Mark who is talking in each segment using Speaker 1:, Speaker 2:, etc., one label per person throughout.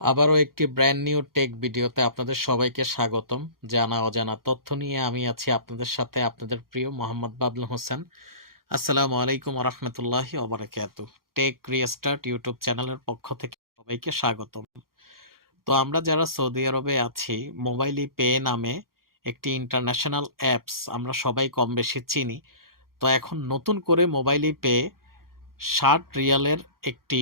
Speaker 1: আবারও একটি brand new take ভিডিওতে আপনাদের সবাইকে স্বাগতম। জানা অজানা তথ্য নিয়ে আমি আছি আপনাদের সাথে আপনাদের প্রিয় মোহাম্মদ বাবলু হোসেন। আসসালামু আলাইকুম রহমতুল্লাহি ওবরাকাত টেক রিস্টার্ট ইউটিউব চ্যানেলের পক্ষ থেকে সবাইকে স্বাগতম। তো আমরা যারা সৌদি আরবে আছি, মোবাইলি পে নামে একটি ইন্টারন্যাশনাল অ্যাপস আমরা সবাই কম বেশি চিনি। তো এখন নতুন করে মোবাইলি পে ষাট রিয়ালের একটি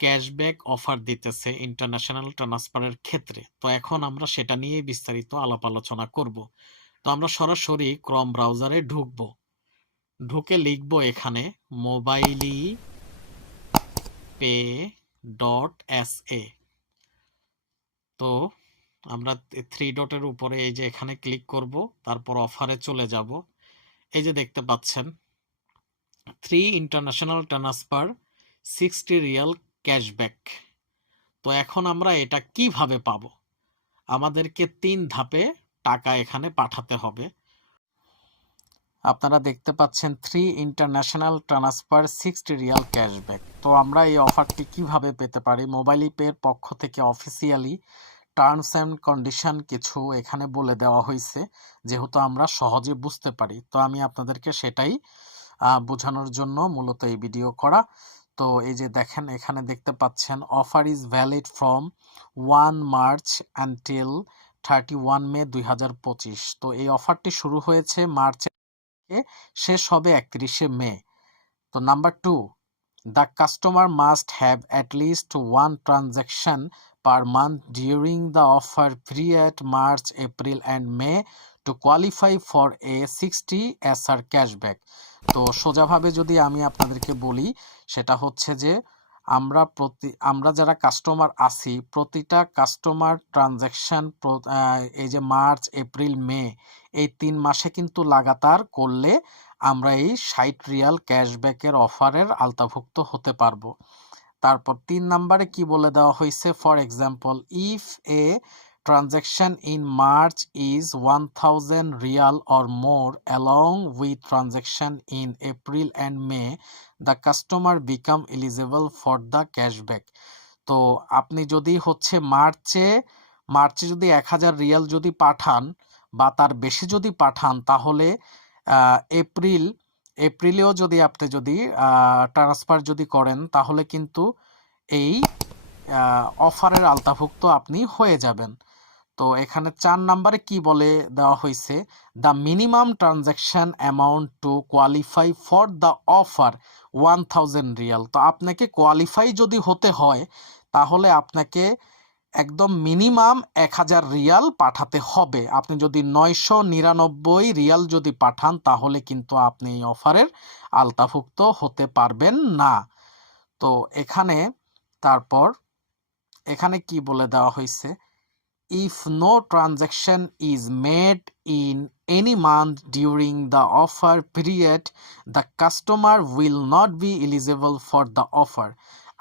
Speaker 1: ক্যাশব্যাক অফার দিতেছে ইন্টারন্যাশনাল ট্রান্সফারের ক্ষেত্রে। তো এখন আমরা সেটা নিয়ে বিস্তারিত আলাপ আলোচনা করব। তো আমরা সরাসরি ক্রম ব্রাউজারে ঢুকবো। ঢুকে লিখব এখানে Mobily pay dot S A তো আমরা থ্রি ডটের উপরে এই যে এখানে ক্লিক করব, তারপর অফারে চলে যাব। এই যে দেখতে পাচ্ছেন three international transfer sixty riyal cashback তো এখন আমরা এটা কীভাবে পাব? আমাদেরকে তিন ধাপে টাকা এখানে পাঠাতে হবে। আপনারা দেখতে পাচ্ছেন three international transfer sixty riyal cashback তো আমরা এই অফারটি কীভাবে পেতে পারি? মোবাইল পের পক্ষ থেকে অফিসিয়ালি টার্মস অ্যান্ড কন্ডিশন কিছু এখানে বলে দেওয়া হয়েছে, যেহেতু আমরা সহজে বুঝতে পারি। তো আমি আপনাদেরকে সেটাই বোঝানোর জন্য মূলত এই ভিডিও করা। তো এই যে দেখেন, এখানে দেখতে পাচ্ছেন offer is valid from one March until thirty one May দুই হাজার পঁচিশ। তো এই অফারটি শুরু হয়েছে মার্চে শেষ হবে একত্রিশে মে তো number two the customer must have at least one transaction per month during the offer period March April and May to qualify for a sixty S R cashback তো সোজাভাবে যদি আমি আপনাদেরকে বলি, সেটা হচ্ছে যে আমরা প্রতি, আমরা যারা কাস্টমার আছি, প্রতিটা কাস্টমার ট্রানজ্যাকশান এই যে মার্চ, এপ্রিল, মে, এই তিন মাসে কিন্তু লাগাতার করলে আমরা এই ষাট রিয়াল ক্যাশব্যাকের অফারের আওতাভুক্ত হতে পারব। তারপর তিন নাম্বারে কি বলে দেওয়া হয়েছে? For example if a transaction in March is 1000 real or more along with transaction in April and May the customer become eligible for the cashback তো আপনি যদি হচ্ছে মার্চে মার্চে যদি এক হাজার রিয়াল যদি পাঠান বা তার বেশি যদি পাঠান তাহলে এপ্রিল এপ্রিলেও যদি আপনি যদি ট্রান্সফার যদি করেন তাহলে কিন্তু এই অফারের আওতাভুক্ত আপনি হয়ে যাবেন তো এখানে চার নাম্বারে কি বলে দেওয়া হয়েছে? The minimum transaction amount to qualify for the offer one thousand riyal তো আপনাকে কোয়ালিফাই যদি হতে হয়, তাহলে আপনাকে একদম মিনিমাম এক হাজার রিয়াল পাঠাতে হবে। আপনি যদি নয়শো নিরানব্বই রিয়াল যদি পাঠান, তাহলে কিন্তু আপনি এই অফারের আলতাভুক্ত হতে পারবেন না। তো এখানে, তারপর, এখানে কি বলে দেওয়া হয়েছে? If no transaction is made in any month during the offer period the customer will not be eligible for the offer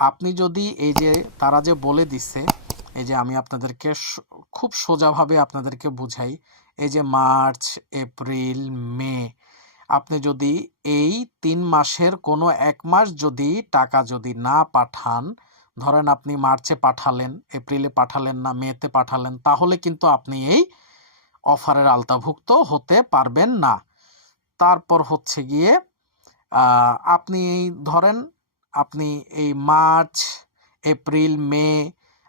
Speaker 1: আপনি যদি এই যে তারা যে বলে দিচ্ছে এই যে আমি আপনাদেরকে খুব সোজাভাবে আপনাদেরকে বুঝাই এই যে মার্চ এপ্রিল মে আপনি যদি এই তিন মাসের কোনো এক মাস যদি টাকা যদি না পাঠান ধরেন আপনি মার্চে পাঠালেন, এপ্রিলে পাঠালেন না, মেতে পাঠালেন, তাহলে কিন্তু আপনি এই অফারের আলতাভুক্ত হতে পারবেন না। তারপর হচ্ছে গিয়ে আপনি ধরেন আপনি এই মার্চ, এপ্রিল, মে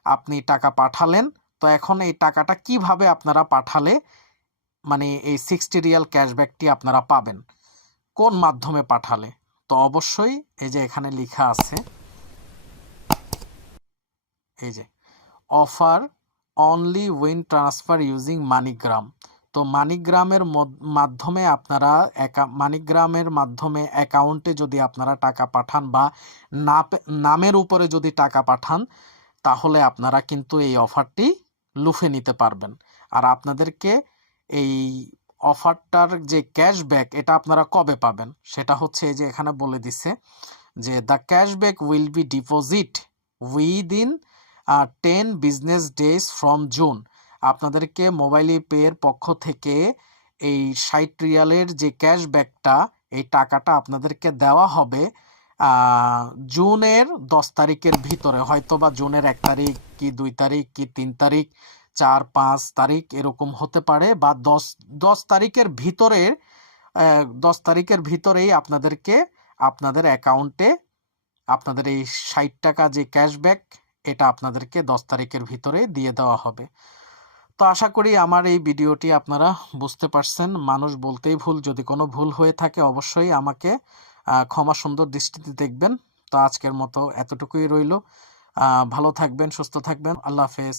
Speaker 1: আপনি টাকা পাঠালেন, তো এখন এই টাকাটা কীভাবে আপনারা পাঠালে মানে এই সিক্সটি রিয়াল ক্যাশব্যাকটি আপনারা পাবেন? কোন মাধ্যমে পাঠালে? তো অবশ্যই এই যে এখানে লেখা আছে এই যে offer only when transfer using MoneyGram তো মানিগ্রামের মাধ্যমে আপনারা মানিগ্রামের মাধ্যমে অ্যাকাউন্টে যদি আপনারা টাকা পাঠান বা নামের উপরে যদি টাকা পাঠান, তাহলে আপনারা কিন্তু এই অফারটি লুফে নিতে পারবেন। আর আপনাদেরকে এই অফারটার যে ক্যাশব্যাক এটা আপনারা কবে পাবেন? সেটা হচ্ছে এই যে এখানে বলে দিছে যে the cashback will be deposit within ten business days from June আপনাদেরকে মোবাইল পের পক্ষ থেকে এই ষাট রিয়ালের যে ক্যাশব্যাকটা এই টাকাটা আপনাদেরকে দেওয়া হবে জুনের দশ তারিখের ভিতরে। হয়তো বা জুনের এক তারিখ কি দুই তারিখ কি তিন তারিখ, চার, পাঁচ তারিখ এরকম হতে পারে বা দশ দশ তারিখের ভিতরে দশ তারিখের ভিতরেই আপনাদেরকে আপনাদের অ্যাকাউন্টে আপনাদের এই ষাট টাকা যে ক্যাশব্যাক এটা আপনাদেরকে দশ তারিখের ভিতরে দিয়ে দেওয়া হবে। তো আশা করি আমার এই ভিডিওটি আপনারা বুঝতে পারছেন। মানুষ বলতেই ভুল, যদি কোনো ভুল হয়ে থাকে অবশ্যই আমাকে ক্ষমা সুন্দর দৃষ্টিতে দেখবেন। তো আজকের মতো এতটুকুই রইল। ভালো থাকবেন, সুস্থ থাকবেন। আল্লাহ হাফেজ।